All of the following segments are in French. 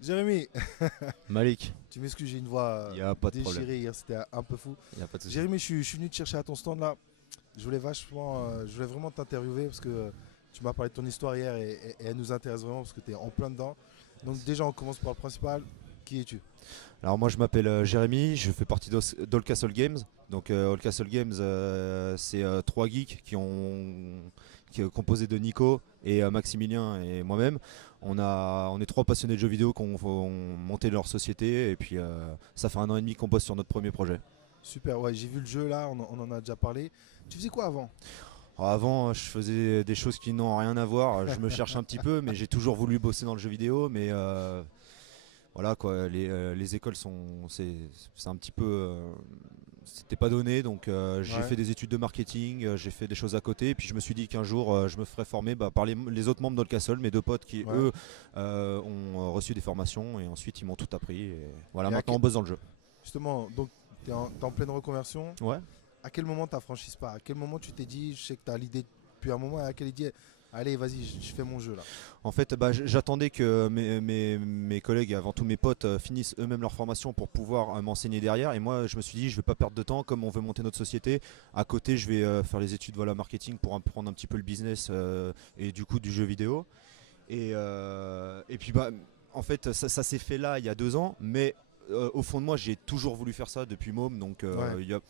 Jérémy, Malik, tu m'excuses, j'ai une voix il n'y a pas de problème. déchirée hier, c'était un peu fou. Il n'y a pas de souci. Jérémy, je suis venu te chercher à ton stand là. Je voulais vraiment t'interviewer parce que tu m'as parlé de ton histoire hier et elle nous intéresse vraiment parce que tu es en plein dedans. Donc déjà, on commence par le principal. Qui es-tu? Alors moi je m'appelle Jérémy, je fais partie d'All Castle Games. Donc All Castle Games, c'est trois geeks qui est composé de Nico et Maximilien et moi-même. On est trois passionnés de jeux vidéo qui ont monté leur société et puis ça fait 1 an et demi qu'on bosse sur notre premier projet. Super, ouais, j'ai vu le jeu là, on en a déjà parlé. Tu faisais quoi avant? Alors avant, je faisais des choses qui n'ont rien à voir. Je me cherche un petit peu, mais j'ai toujours voulu bosser dans le jeu vidéo. Mais voilà quoi, les écoles c'est un petit peu, c'était pas donné. Donc j'ai Ouais. fait des études de marketing, j'ai fait des choses à côté. Et puis je me suis dit qu'un jour, je me ferais former par les autres membres d'All mes deux potes qui Ouais. eux ont reçu des formations et ensuite ils m'ont tout appris. Et voilà, Et maintenant on bosse dans le jeu. justement, donc t'es en pleine reconversion. Ouais. À quel moment t'as franchi ce pas? À quel moment tu t'es dit, je sais que t'as l'idée depuis un moment, et à quel idée, allez, vas-y, je fais mon jeu là. En fait, j'attendais que mes collègues, et avant tout mes potes, finissent eux-mêmes leur formation pour pouvoir m'enseigner derrière. Et moi, je me suis dit, je vais pas perdre de temps. Comme on veut monter notre société, à côté, je vais faire les études voilà, marketing pour apprendre un petit peu le business et du coup du jeu vidéo. Et puis, en fait, ça s'est fait là il y a 2 ans. Mais au fond de moi, j'ai toujours voulu faire ça depuis môme. Donc, Ouais.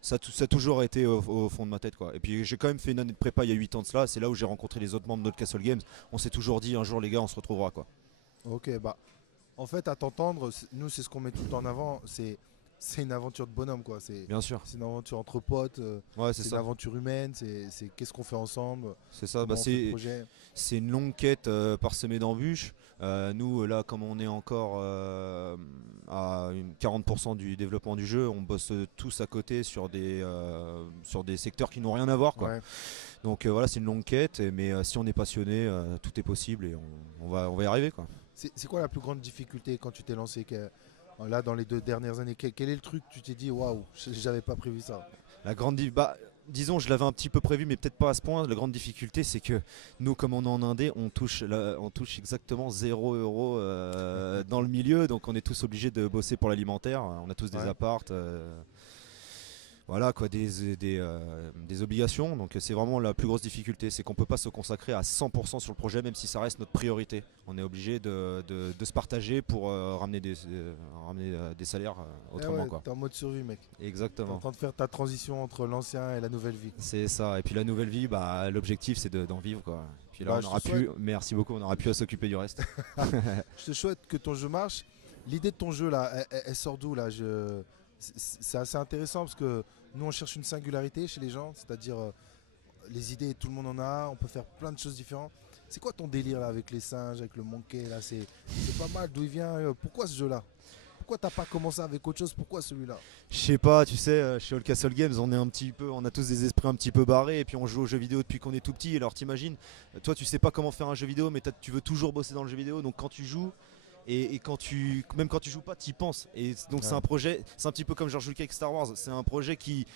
ça a toujours été au fond de ma tête quoi. Et puis j'ai quand même fait une année de prépa il y a 8 ans de cela, c'est là où j'ai rencontré les autres membres de notre Castle Games. On s'est toujours dit un jour les gars on se retrouvera quoi. Ok, bah, en fait, à t'entendre, nous, c'est ce qu'on met tout le temps en avant. C'est une aventure de bonhomme, quoi. Bien sûr. C'est une aventure entre potes. Ouais c'est C'est une ça. aventure humaine. C'est qu'est-ce qu'on fait ensemble, C'est ça, comment on fait le projet. c'est une longue quête parsemée d'embûches. Nous là comme on est encore à 40% du développement du jeu, on bosse tous à côté sur des secteurs qui n'ont rien à voir quoi. Ouais. Donc voilà c'est une longue quête, mais si on est passionné, tout est possible et on va y arriver quoi. C'est quoi la plus grande difficulté quand tu t'es lancé là dans les 2 dernières années? Quel est le truc que tu t'es dit, waouh, j'avais pas prévu ça? La grande disons, je l'avais un petit peu prévu, mais peut-être pas à ce point. La grande difficulté, c'est que nous, comme on est en Indé, on touche exactement 0 € dans le milieu, donc on est tous obligés de bosser pour l'alimentaire. On a tous des Ouais. appartes, voilà quoi, des obligations. Donc c'est vraiment la plus grosse difficulté, c'est qu'on peut pas se consacrer à 100% sur le projet, même si ça reste notre priorité. On est obligé de se partager pour ramener des salaires Eh autrement ouais, quoi. t'es en mode survie, mec. T'es en Exactement. train de faire ta transition entre l'ancien et la nouvelle vie. C'est ça. Et puis la nouvelle vie, l'objectif c'est d'en vivre quoi. Puis là Bah, on je te aura souhaite, pu, merci beaucoup, on aura pu à s'occuper du reste. je te souhaite que ton jeu marche. L'idée de ton jeu là, elle sort d'où là? C'est assez intéressant parce que nous on cherche une singularité chez les gens, c'est-à-dire les idées, tout le monde en a, on peut faire plein de choses différentes. C'est quoi ton délire là avec les singes, avec le monkey là? C'est pas mal, d'où il vient? Pourquoi ce jeu là? Pourquoi t'as pas commencé avec autre chose? Pourquoi celui-là? Je sais pas, tu sais, chez All Castle Games, on a tous des esprits un petit peu barrés et puis on joue aux jeux vidéo depuis qu'on est tout petit. Alors t'imagines, toi tu sais pas comment faire un jeu vidéo, mais tu veux toujours bosser dans le jeu vidéo. Donc quand tu joues, et même quand tu joues pas, tu y penses. Et donc c'est Ouais. un projet, c'est un petit peu comme George Lucas avec Star Wars. C'est un projet qui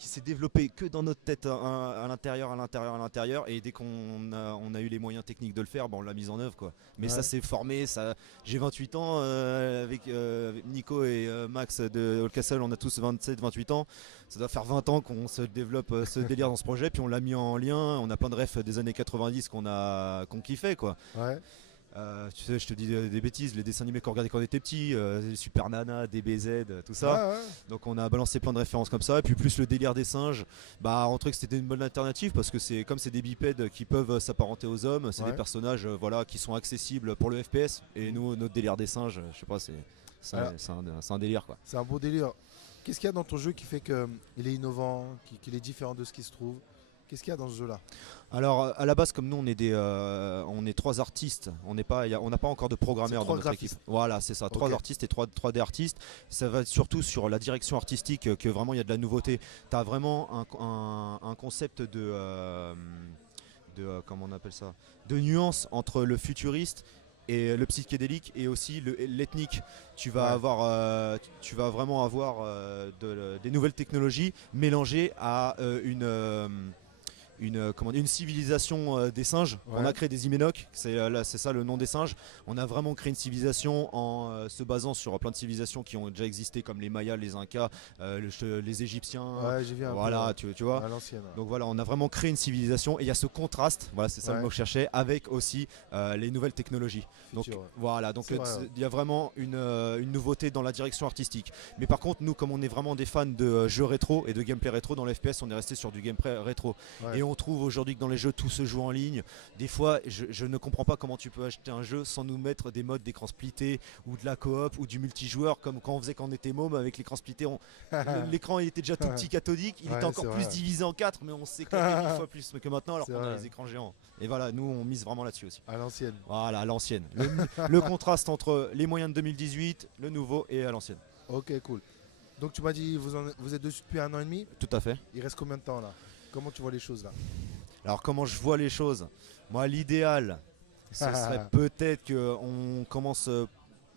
s'est développé que dans notre tête, à l'intérieur, à l'intérieur, à l'intérieur. Et dès qu'on a eu les moyens techniques de le faire, on l'a mis en œuvre quoi. Mais ça Ouais. s'est formé. J'ai 28 ans avec Nico et Max de All Castle, on a tous 27, 28 ans. Ça doit faire 20 ans qu'on se développe ce délire dans ce projet. Puis on l'a mis en lien. On a plein de refs des années 90 qu'on kiffait quoi. Ouais. Tu sais, je te dis des bêtises, les dessins animés qu'on regardait quand on était petit, les Super Nana, DBZ, tout Ouais, ça. ouais. Donc on a balancé plein de références comme ça. Et puis plus le délire des singes, on trouvait que c'était une bonne alternative parce que c'est des bipèdes qui peuvent s'apparenter aux hommes. C'est des Ouais. personnages voilà, qui sont accessibles pour le FPS. Et Mhm. nous, notre délire des singes, je sais pas, Alors, c'est un délire quoi. c'est un beau délire. Qu'est-ce qu'il y a dans ton jeu qui fait qu'il est innovant, qu'il est différent de ce qui se trouve? Qu'est-ce qu'il y a dans ce jeu-là? Alors à la base comme nous on est trois artistes, on n'a pas encore de C'est programmeur dans trois notre équipe. graphistes. Voilà c'est ça, Ok. trois artistes et trois d artistes. Ça va surtout sur la direction artistique que vraiment il y a de la nouveauté. Tu as vraiment un concept comment on appelle ça, de nuance entre le futuriste et le psychédélique et aussi l'ethnique. Ouais. Tu vas vraiment avoir des nouvelles technologies mélangées à une civilisation des singes. Ouais. On a créé des Hyménoques, c'est ça le nom des singes. On a vraiment créé une civilisation en se basant sur plein de civilisations qui ont déjà existé, comme les Mayas, les Incas, les Égyptiens. Ouais, j'ai vu un Voilà, peu, tu vois. à l'ancienne. Donc voilà, on a vraiment créé une civilisation et il y a ce contraste, voilà, c'est ça le mot que je cherchais, avec aussi les nouvelles technologies. Donc Futur, ouais. voilà, donc C'est vrai, ouais. il y a vraiment une nouveauté dans la direction artistique. Mais par contre, nous, comme on est vraiment des fans de jeux rétro et de gameplay rétro, dans les FPS, on est resté sur du gameplay rétro. Ouais. Et on trouve aujourd'hui que dans les jeux, tout se joue en ligne. Des fois, je ne comprends pas comment tu peux acheter un jeu sans nous mettre des modes d'écran splitté ou de la coop ou du multijoueur, comme quand on faisait quand on était môme avec l'écran splitté. L'écran il était déjà tout petit cathodique, il Ouais, était encore c'est plus vrai. divisé en 4, mais on s'éclatait 1000 fois plus que maintenant alors C'est qu'on a vrai. les écrans géants. Et voilà, nous on mise vraiment là-dessus aussi. À l'ancienne. Voilà, à l'ancienne. Le contraste entre les moyens de 2018, le nouveau et à l'ancienne. Ok, cool. Donc tu m'as dit, vous êtes dessus depuis 1 an et demi. Tout à fait. Il reste combien de temps là? Comment tu vois les choses là? Alors comment je vois les choses? Moi l'idéal, ce serait peut-être qu'on commence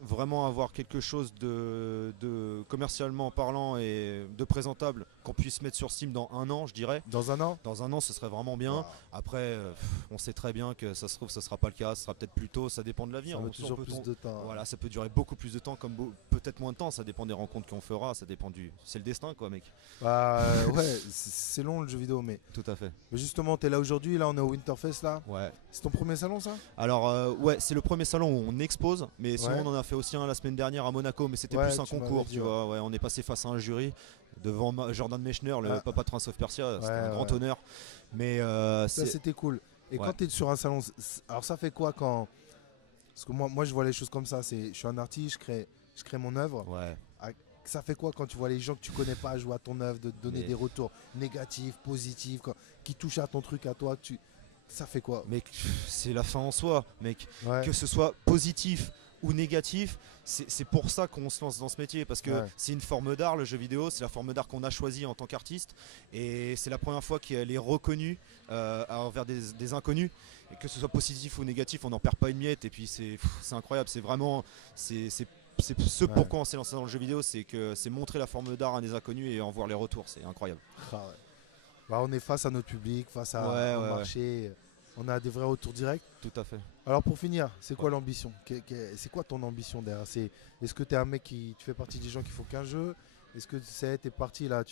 vraiment à avoir quelque chose de commercialement parlant et de présentable qu'on puisse mettre sur Steam dans 1 an, je dirais. Dans 1 an? Dans 1 an, ce serait vraiment bien. Wow. Après, on sait très bien que ça se trouve, ce sera pas le cas, ce sera peut-être plus tôt, ça dépend de l'avenir. Ça veut On toujours plus de temps. Voilà, ça peut durer beaucoup plus de temps, comme peut-être moins de temps, ça dépend des rencontres qu'on fera, ça dépend c'est le destin quoi, mec. Bah, ouais, c'est long le jeu vidéo, mais Tout à fait. justement, t'es là aujourd'hui, là on est au Winterfest là. Ouais. C'est ton premier salon ça? Alors ouais, c'est le premier salon où on expose, mais sinon Ouais. on en a fait aussi un la semaine dernière à Monaco, mais c'était Ouais, plus un tu m'avais concours, dit, tu ouais. vois. Ouais, on est passé face à un jury devant Jordan Mechner, le Ah. papa de Prince of Persia, c'était Ouais, un grand ouais. honneur. Mais Ça c'était cool. Et Ouais. quand tu es sur un salon, alors ça fait quoi quand... Parce que moi je vois les choses comme ça, je suis un artiste, je crée mon œuvre. ouais. Ça fait quoi quand tu vois les gens que tu connais pas jouer à ton œuvre, de te donner Mais- des retours négatifs, positifs, qui touchent à ton truc, à toi, ça fait quoi? Mec, c'est la fin en soi, mec. Ouais. Que ce soit positif ou négatif, c'est pour ça qu'on se lance dans ce métier, parce que Ouais. c'est une forme d'art, le jeu vidéo, c'est la forme d'art qu'on a choisie en tant qu'artiste, et c'est la première fois qu'elle est reconnue envers des inconnus, et que ce soit positif ou négatif, on n'en perd pas une miette, et puis c'est incroyable, c'est vraiment, c'est ce Ouais. pourquoi on s'est lancé dans le jeu vidéo, c'est montrer la forme d'art à des inconnus et en voir les retours, c'est incroyable. Ah ouais. Bah, on est face à notre public, face à Ouais, un ouais, marché, on a des vrais retours directs. Tout à fait. Alors pour finir, c'est quoi l'ambition? C'est quoi ton ambition derrière? Est-ce que tu es un mec tu fais partie des gens qui font qu'un jeu? Est-ce que t'es parti là,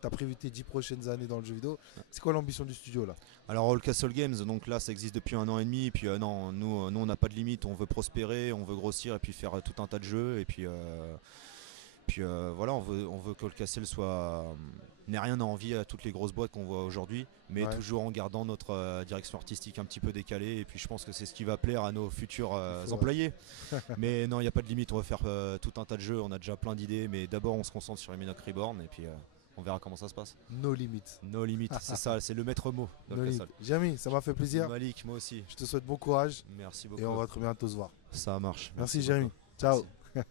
t'as prévu tes 10 prochaines années dans le jeu vidéo? C'est quoi l'ambition du studio là? Alors All Castle Games, donc là ça existe depuis 1 an et demi, et puis non, nous on n'a pas de limite, on veut prospérer, on veut grossir et puis faire tout un tas de jeux, et puis voilà, on veut que All Castle n'ait rien à envier à toutes les grosses boîtes qu'on voit aujourd'hui, mais Ouais. toujours en gardant notre direction artistique un petit peu décalée, et puis je pense que c'est ce qui va plaire à nos futurs Ouais. employés. Mais non, il n'y a pas de limite, on va faire tout un tas de jeux, on a déjà plein d'idées, mais d'abord on se concentre sur Hyménoques Reborn, et puis on verra comment ça se passe. No limits. No limit, c'est ça, c'est le maître mot No d'All limits. Castle. Jamy, ça m'a fait plaisir. Malik, moi aussi. Je te souhaite bon courage Merci beaucoup. et on va très bientôt se voir. Ça marche. Merci beaucoup. Jérémy. Ciao. Merci.